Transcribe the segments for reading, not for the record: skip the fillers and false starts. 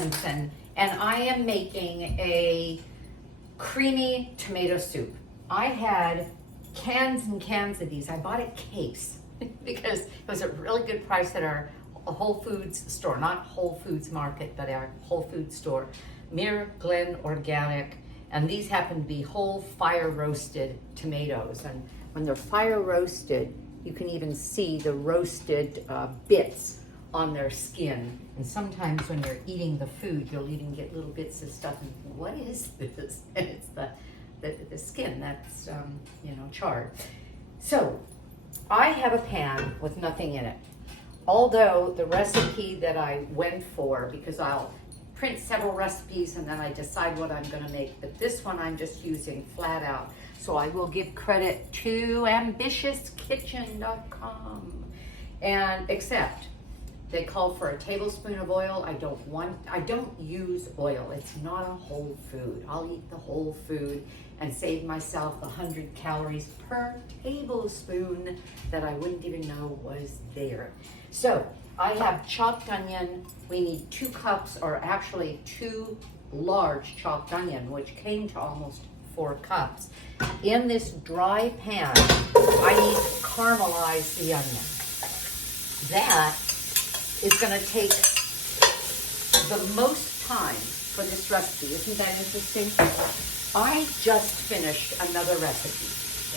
zeaxanthin, and I am making a creamy tomato soup. I had cans and cans of these. I bought a case because it was a really good price at our Whole Foods store, not Whole Foods Market, but our Whole Foods store, Mere Glen Organic, and these happen to be whole fire roasted tomatoes. And when they're fire roasted, you can even see the roasted bits on their skin. And sometimes when you're eating the food, you'll even get little bits of stuff. And what is this? And it's the skin that's charred. So I have a pan with nothing in it. Although the recipe that I went for, because I'll print several recipes and then I decide what I'm going to make, but this one I'm just using flat out. So I will give credit to ambitiouskitchen.com. And except they call for a tablespoon of oil. I don't use oil. It's not a whole food. I'll eat the whole food and save myself 100 calories per tablespoon that I wouldn't even know was there. So I have chopped onion. We need 2 cups, or actually 2 large chopped onion, which came to almost 4 cups. In this dry pan, I need to caramelize the onion. That is going to take the most time for this recipe. Isn't that interesting? I just finished another recipe.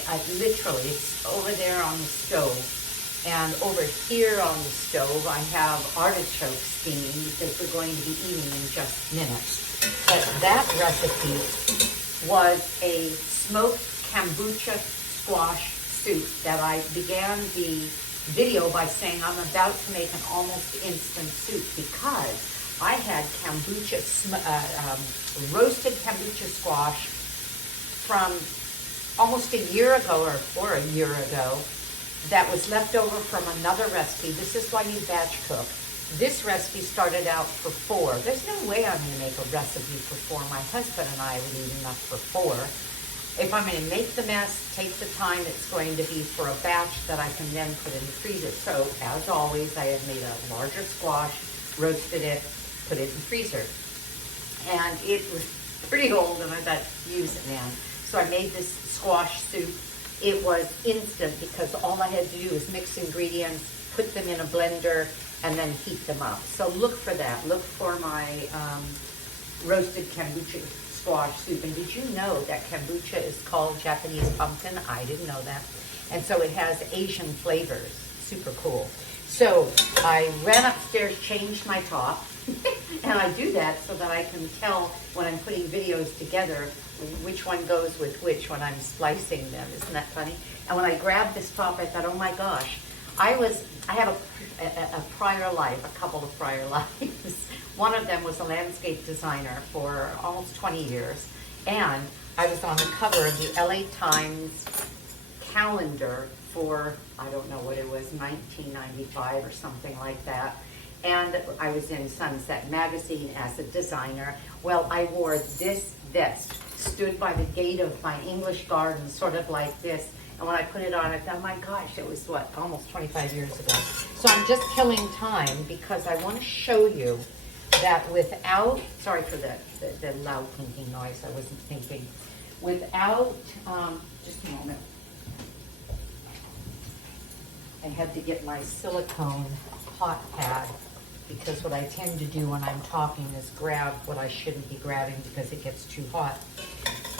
It's over there on the stove. And over here on the stove, I have artichokes steaming because we're going to be eating in just minutes. But that recipe was a smoked kombucha squash soup that I began the video by saying I'm about to make an almost instant soup because I had roasted kombucha squash from almost a year ago or a year ago that was left over from another recipe. This is why you batch cook. This recipe started out for 4. There's no way I'm going to make a recipe for 4. My husband and I would eat enough for 4. If I'm going to make the mess, take the time it's going to be for a batch that I can then put in the freezer. So, as always, I had made a larger squash, roasted it, put it in the freezer. And it was pretty old, and I thought, use it, man. So I made this squash soup. It was instant because all I had to do was mix ingredients, put them in a blender, and then heat them up. So look for that. Look for my roasted kombucha squash soup. And did you know that kombucha is called Japanese pumpkin? I didn't know that. And so it has Asian flavors. Super cool. So I ran upstairs, changed my top, and I do that so that I can tell when I'm putting videos together which one goes with which when I'm splicing them. Isn't that funny? And when I grabbed this top, I thought, oh my gosh, I have a prior life, a couple of prior lives. One of them was a landscape designer for almost 20 years, and I was on the cover of the LA Times calendar for, I don't know what it was, 1995 or something like that. And I was in Sunset Magazine as a designer. Well, I wore this vest, stood by the gate of my English garden, sort of like this. And when I put it on, I thought, oh my gosh, it was what, almost 25 years ago. So I'm just killing time because I want to show you that without, sorry for the loud clinking noise, I wasn't thinking. Without, just a moment. I had to get my silicone hot pad because what I tend to do when I'm talking is grab what I shouldn't be grabbing because it gets too hot.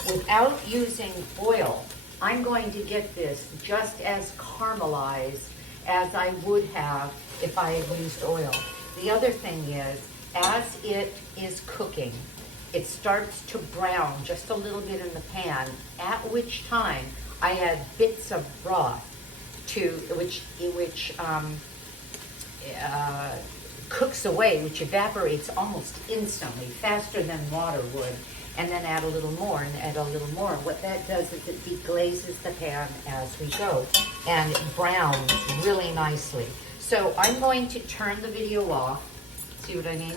Without using oil, I'm going to get this just as caramelized as I would have if I had used oil. The other thing is, as it is cooking, it starts to brown just a little bit in the pan, at which time I add bits of broth to which cooks away, which evaporates almost instantly, faster than water would, and then add a little more and add a little more. What that does is it deglazes the pan as we go, and it browns really nicely. So I'm going to turn the video off, see what I mean,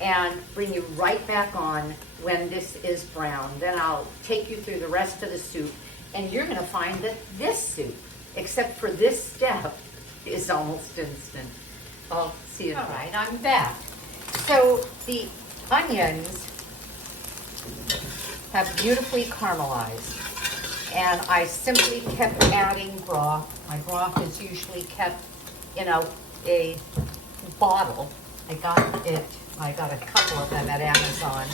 and bring you right back on when this is brown. Then I'll take you through the rest of the soup, and you're going to find that this soup, except for this step, is almost instant. I'll see you. All right, I'm back. So the onions have beautifully caramelized, and I simply kept adding broth. My broth is usually kept in a bottle. I got a couple of them at Amazon,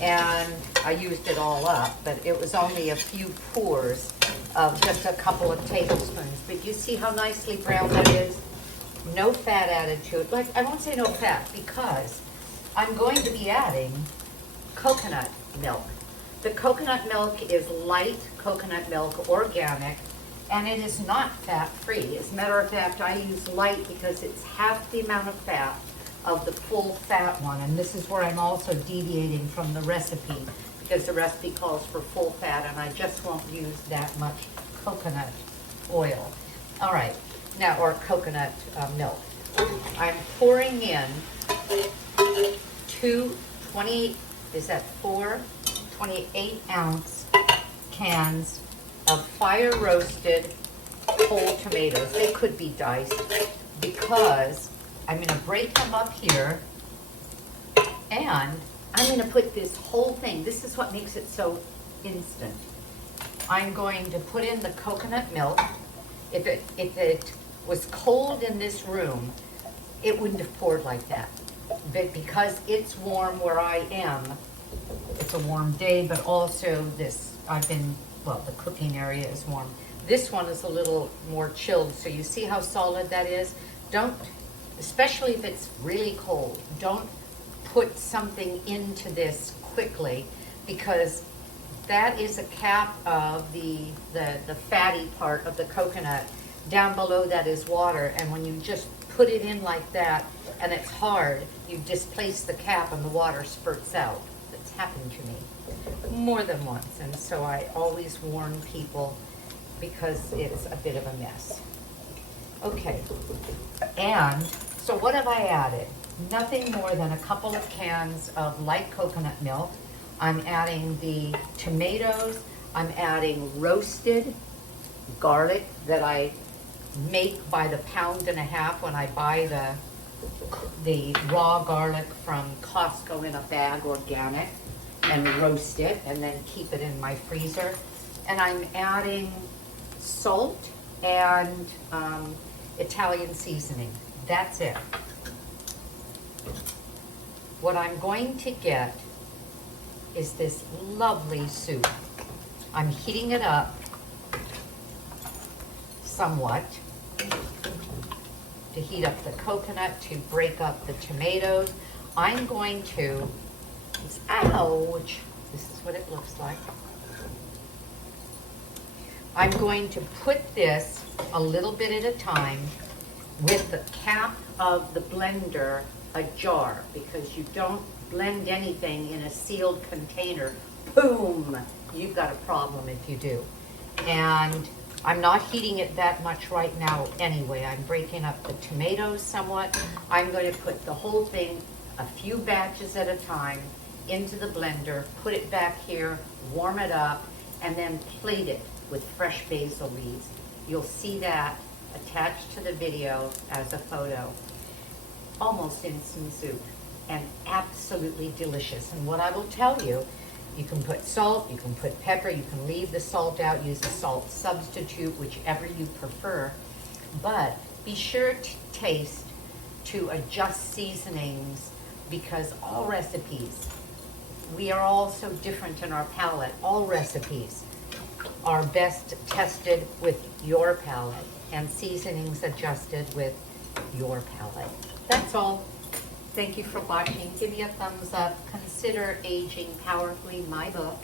and I used it all up, but it was only a few pours of just a couple of tablespoons. But you see how nicely brown that is? No fat added to it. Like, I won't say no fat because I'm going to be adding coconut milk. The coconut milk is light coconut milk, organic, and it is not fat-free. As a matter of fact, I use light because it's half the amount of fat of the full fat one, and this is where I'm also deviating from the recipe because the recipe calls for full fat, and I just won't use that much coconut oil. All right, now, or coconut milk. I'm pouring in 28-ounce cans of fire roasted whole tomatoes. They could be diced because I'm going to break them up here, and I'm going to put this whole thing. This is what makes it so instant. I'm going to put in the coconut milk. If it was cold in this room, it wouldn't have poured like that. But because it's warm where I am, it's a warm day, but also the cooking area is warm. This one is a little more chilled, so you see how solid that is? Especially if it's really cold, don't put something into this quickly, because that is a cap of the fatty part of the coconut. Down below that is water, and when you just put it in like that and it's hard, you displace the cap and the water spurts out. That's happened to me more than once, and so I always warn people because it's a bit of a mess. Okay, and so what have I added? Nothing more than a couple of cans of light coconut milk. I'm adding the tomatoes. I'm adding roasted garlic that I make by the pound and a half when I buy the raw garlic from Costco in a bag, organic, and roast it and then keep it in my freezer. And I'm adding salt and Italian seasoning. That's it. What I'm going to get is this lovely soup. I'm heating it up somewhat to heat up the coconut, to break up the tomatoes. I'm going to, ouch, this is what it looks like. I'm going to put this a little bit at a time with the cap of the blender ajar, because you don't blend anything in a sealed container. Boom! You've got a problem if you do. And I'm not heating it that much right now anyway. I'm breaking up the tomatoes somewhat. I'm going to put the whole thing, a few batches at a time, into the blender, put it back here, warm it up, and then plate it with fresh basil leaves. You'll see that attached to the video as a photo. Almost instant soup, and absolutely delicious. And what I will tell you, you can put salt, you can put pepper, you can leave the salt out, use a salt substitute, whichever you prefer. But be sure to taste, to adjust seasonings, because all recipes, we are all so different in our palate. All recipes are best tested with your palate, and seasonings adjusted with your palate. That's all. Thank you for watching. Give me a thumbs up. Consider Aging Powerfully, my book,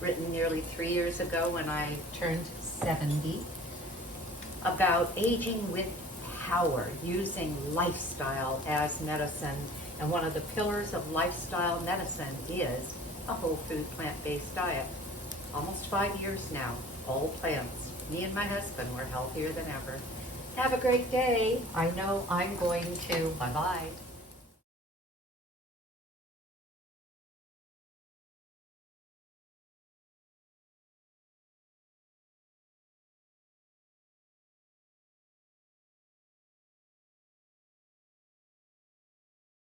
written nearly 3 years ago when I turned 70, about aging with power, using lifestyle as medicine. And one of the pillars of lifestyle medicine is a whole food plant-based diet. Almost 5 years now, all plants. Me and my husband, we're healthier than ever. Have a great day. I know I'm going to. Bye-bye.